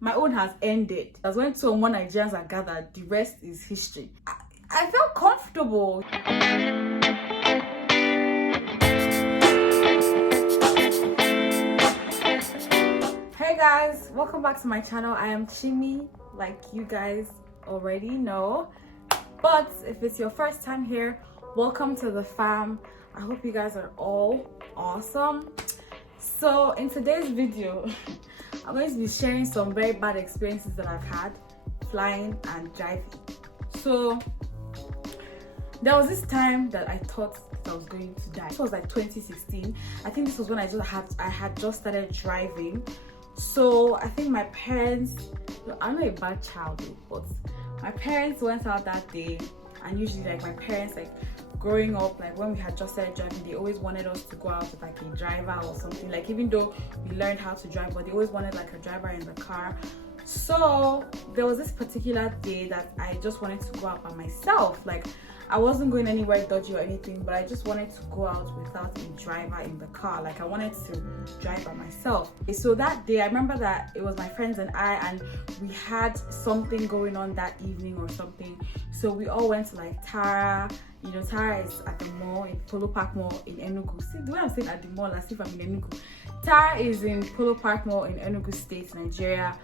my own has ended. That's when 2 or more Nigerians are gathered. The rest is history. I felt comfortable. Hey guys, welcome back to my channel. I am Chimmy, like you guys already know. But if it's your first time here, welcome to the fam. I hope you guys are all awesome. So in today's video, I'm going to be sharing some very bad experiences that I've had flying and driving. So there was this time that I thought that I was going to die. This was like 2016. I think this was when I had just started driving. So I think my parents, I'm not a bad child, but my parents went out that day, and usually like my parents, like growing up, like when we had just started driving, they always wanted us to go out with like a driver or something. Like even though we learned how to drive, but they always wanted like a driver in the car. So there was this particular day that I just wanted to go out by myself. Like I wasn't going anywhere dodgy or anything, but I just wanted to go out without a driver in the car. Like I wanted to drive by myself. So that day, I remember that it was my friends and I, and we had something going on that evening or something. So we all went to like Tara. You know, Tara is at the mall, in Polo Park Mall in Enugu. See, the way I'm saying at the mall, as if I'm in Enugu. Tara is in Polo Park Mall in Enugu State, Nigeria.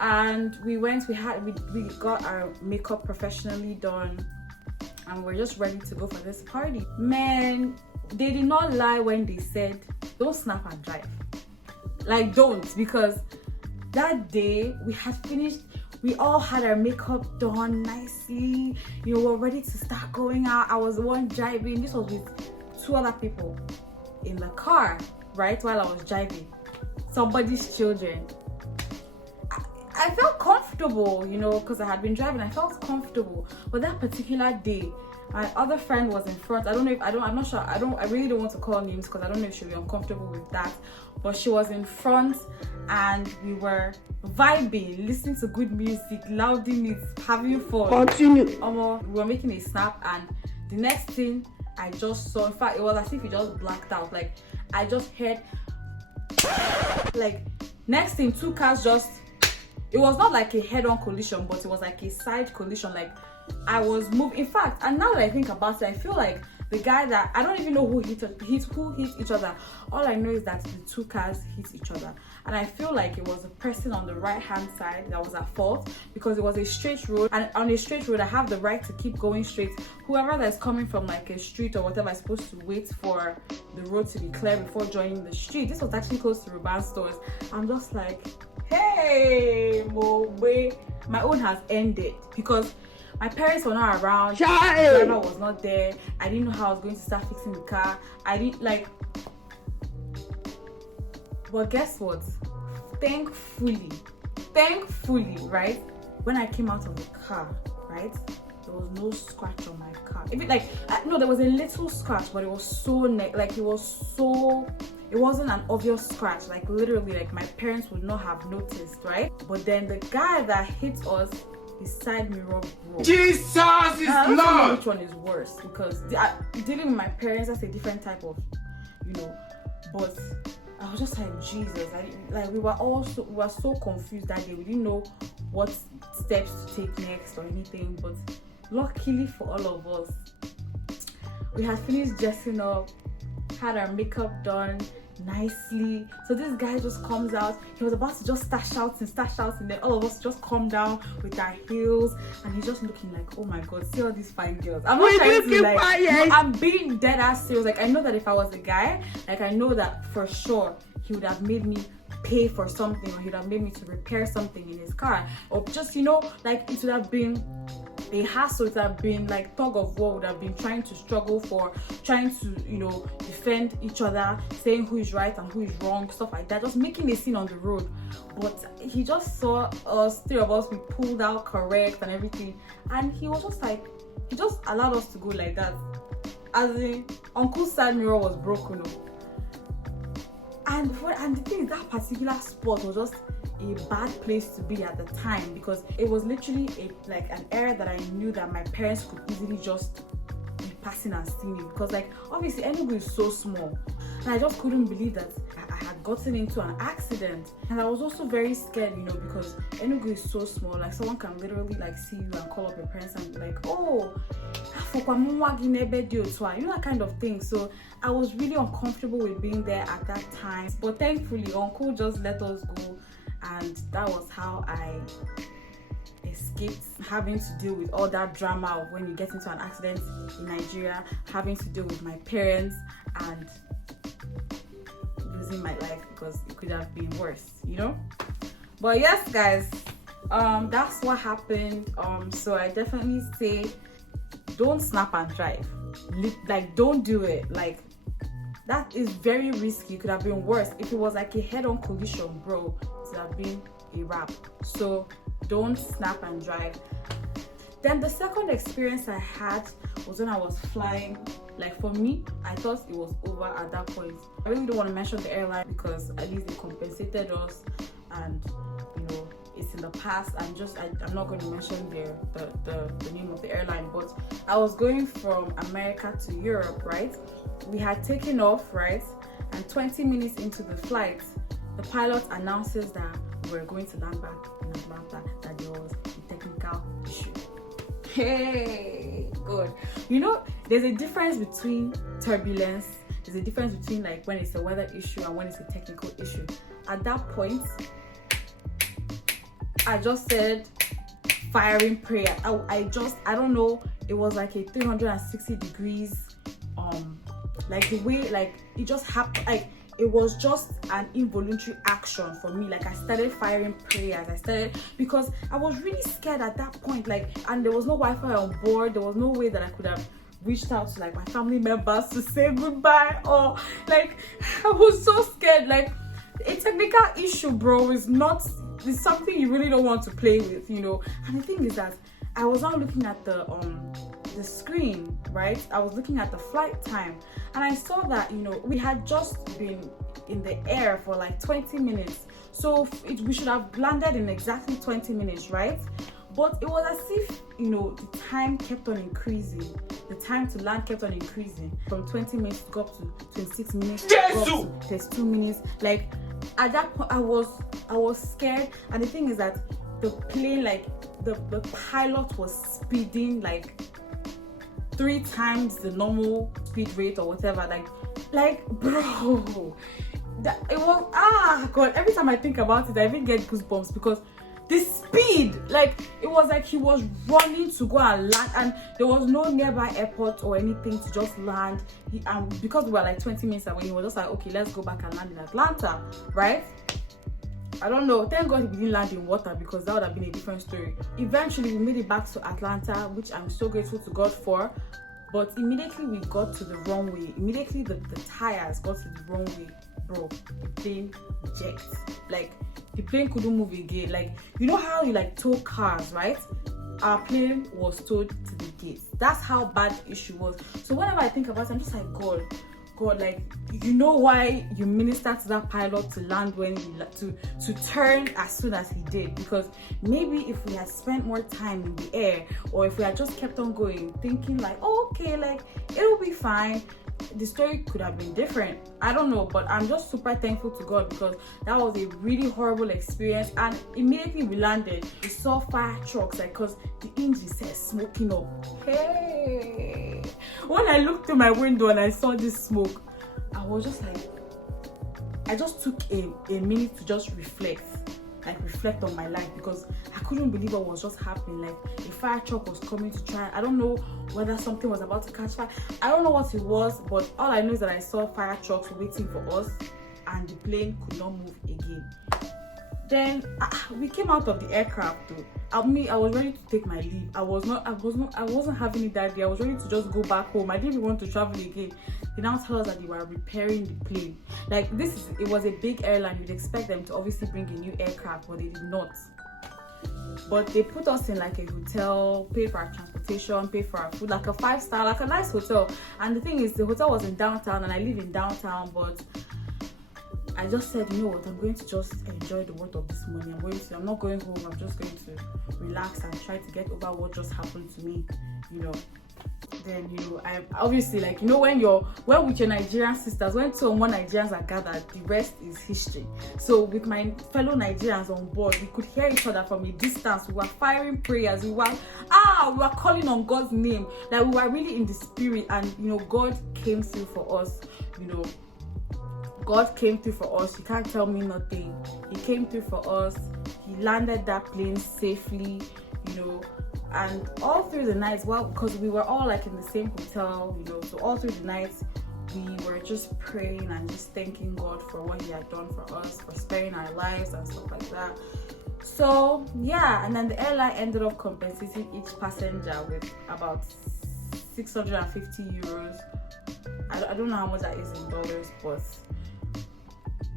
And we got our makeup professionally done, and we're just ready to go for this party. Man, they did not lie when they said don't snap and drive. Like don't, because that day we had finished, we all had our makeup done nicely, you know, we're ready to start going out. I was the one driving. This was with 2 other people in the car, right, while I was driving, somebody's children. I felt comfortable, you know, because I had been driving. I felt comfortable. But that particular day, my other friend was in front. I'm not sure. I really don't want to call names because I don't know if she'll be uncomfortable with that. But she was in front, and we were vibing, listening to good music, louding it, having fun. Continue. We were making a snap, and the next thing I just saw, in fact, it was as if it just blacked out. Like I just heard, like next thing, 2 cars just. It was not like a head-on collision, but it was like a side collision. Like I was moving. In fact, and now that I think about it, I feel like the guy that I don't even know who hit each other. All I know is that the 2 cars hit each other, and I feel like it was the person on the right-hand side that was at fault, because it was a straight road, and on a straight road, I have the right to keep going straight. Whoever that's coming from like a street or whatever is supposed to wait for the road to be clear before joining the street. This was actually close to Ruban stores. I'm just like, hey, Mobe, my own has ended because my parents were not around. The driver was not there. I didn't know how I was going to start fixing the car. I didn't like. But guess what? Thankfully, right? When I came out of the car, right, there was no scratch on my car. If it like no, there was a little scratch, but it was so it wasn't an obvious scratch, like literally, like my parents would not have noticed, right? But then the guy that hit us, his side mirror broke. Jesus is I don't know Lord. which one is worse, because dealing with my parents, that's a different type of, you know. But I was just like, Jesus, we were so confused that day. We didn't know what steps to take next or anything. But luckily for all of us, we had finished dressing up, had our makeup done nicely. So this guy just comes out. He was about to just start shouting, then all of us just come down with our heels, and he's just looking like, oh my god, see all these fine girls. I'm not trying to like, no, I'm being dead ass serious. Like I know that if I was a guy, like I know that for sure he would have made me pay for something, or he would have made me to repair something in his car, or just, you know, like it would have been a hassle. It would have been like tug of war, would have been trying to you know, defend each other, saying who is right and who is wrong, stuff like that, just making a scene on the road. But he just saw us, 3 of us, we pulled out correct and everything, and he was just like, he just allowed us to go like that, as in uncle's side mirror was broken. And the thing is, that particular spot was just a bad place to be at the time, because it was literally an area that I knew that my parents could easily just passing and seeing it, because like obviously Enugu is so small, and I just couldn't believe that I had gotten into an accident. And I was also very scared, you know, because Enugu is so small, like someone can literally like see you and call up your parents and be like, oh, you know, that kind of thing. So I was really uncomfortable with being there at that time, but thankfully Uncle just let us go, and that was how I escaped having to deal with all that drama of when you get into an accident in Nigeria, having to deal with my parents and losing my life, because it could have been worse, you know. But yes guys, that's what happened. So I definitely say don't snap and drive. Like, don't do it. Like, that is very risky. It could have been worse. If it was like a head-on collision, bro, it would have been a wrap. So don't snap and drive. Then the second experience I had was when I was flying. Like, for me, I thought it was over at that point. I really don't want to mention the airline, because at least they compensated us, and you know, it's in the past. I'm not going to mention the name of the airline, but I was going from America to Europe, right? We had taken off, right? And 20 minutes into the flight, the pilot announces that we're going to land back in Atlanta, that there was a technical issue. Hey, good. You know, there's a difference between turbulence. There's a difference between like when it's a weather issue and when it's a technical issue. At that point, I just said firing prayer. I don't know, it was like a 360 degrees, like the way, like it just happened, like it was just an involuntary action for me. Like I started firing prayers. Because I was really scared at that point, like, and there was no Wi-Fi on board. There was no way that I could have reached out to like my family members to say goodbye, or like I was so scared. Like, a technical issue, bro, is something you really don't want to play with, you know. And the thing is that I was not looking at the screen, right? I was looking at the flight time, and I saw that, you know, we had just been in the air for like 20 minutes. So we should have landed in exactly 20 minutes, right? But it was as if, you know, the time kept on increasing. The time to land kept on increasing from 20 minutes to go up to 26 minutes, go up to 32 minutes. Like, at that point, I was scared. And the thing is that the plane, like, the pilot was speeding like 3 times the normal speed rate or whatever. Like bro, it was, God, every time I think about it, I even get goosebumps, because the speed, like, it was like he was running to go and land, and there was no nearby airport or anything to just land. Because we were like 20 minutes away, he was just like, okay, let's go back and land in Atlanta, right? I don't know, thank God he didn't land in water, because that would have been a different story. Eventually we made it back to Atlanta, which I'm so grateful to God for. But immediately we got to the runway, immediately the tires got to the runway, bro, the plane eject. Like, the plane couldn't move again. Like, you know how you like tow cars, right? Our plane was towed to the gates. That's how bad the issue was. So whenever I think about it, I'm just like, God, like, you know why you minister to that pilot to land when to turn as soon as he did? Because maybe if we had spent more time in the air, or if we had just kept on going, thinking like, oh, okay, like, it'll be fine, the story could have been different. I don't know, but I'm just super thankful to God, because that was a really horrible experience. And immediately we landed, we saw fire trucks, like, because the engine says smoking up. Hey, when I looked through my window and I saw this smoke, I was just like, I just took a minute to just reflect on my life, because I couldn't believe what was just happening. Like, a fire truck was coming to try. I don't know whether something was about to catch fire. I don't know what it was, but all I know is that I saw fire trucks waiting for us, and the plane could not move again. Then we came out of the aircraft though. I was ready to take my leave. I wasn't having it that day. I was ready to just go back home. I didn't even want to travel again. They now tell us that they were repairing the plane. Like, it was a big airline. You'd expect them to obviously bring a new aircraft, but they did not. But they put us in like a hotel, pay for our transportation, pay for our food, like a 5-star, like a nice hotel. And the thing is, the hotel was in downtown, and I live in downtown, but I just said, you know what, I'm going to just enjoy the worth of this money. I'm not going home. I'm just going to relax and try to get over what just happened to me, you know. then I obviously, like, when with your Nigerian sisters, when 2 or more Nigerians are gathered, the rest is history. So with my fellow Nigerians on board, we could hear each other from a distance. We were firing prayers, we were calling on God's name, like we were really in the spirit. And God came through for us. God came through for us. You can't tell me nothing. He came through for us. He landed that plane safely, and all through the nights, because we were all like in the same hotel, so all through the nights we were just praying and just thanking God for what He had done for us, for sparing our lives and stuff like that. So yeah, and then the airline ended up compensating each passenger with about 650 euros. I don't know how much that is in dollars, but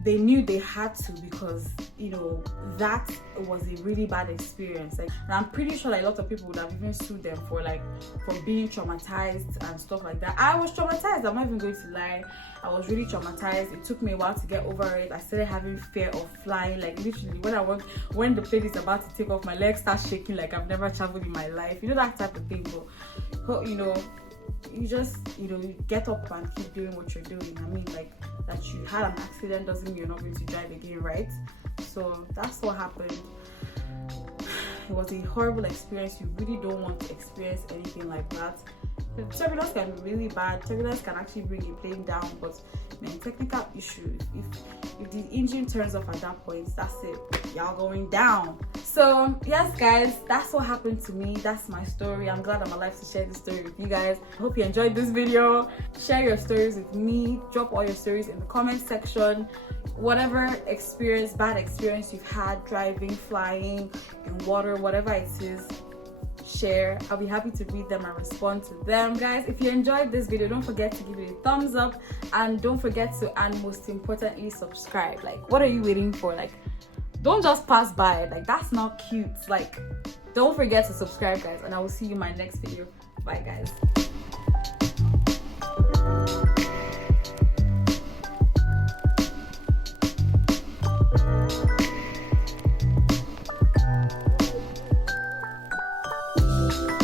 they knew they had to, because that was a really bad experience. And I'm pretty sure a lot of people would have even sued them for being traumatized and stuff like that. I was traumatized, I'm not even going to lie. I was really traumatized. It took me a while to get over it. I started having fear of flying, like literally when the plane is about to take off, my legs start shaking like I've never traveled in my life, that type of thing. But you just you get up and keep doing what you're doing. I mean, like, that you had an accident doesn't mean you're not going to drive again, right? So that's what happened. It was a horrible experience. You really don't want to experience anything like that. The turbulence can be really bad. Turbulence can actually bring a plane down, but technical issues, if the engine turns off at that point, that's it, y'all going down. So yes guys, that's what happened to me. That's my story. I'm glad I'm alive to share this story with you guys. I hope you enjoyed this video. Share your stories with me. Drop all your stories in the comment section. Whatever bad experience you've had driving, flying, in water, whatever it is, share. I'll be happy to read them and respond to them. Guys, if you enjoyed this video, don't forget to give it a thumbs up, and don't forget to, and most importantly, subscribe. Like, what are you waiting for? Like, don't just pass by. Like, that's not cute. Like, don't forget to subscribe, guys, and I will see you in my next video. Bye guys.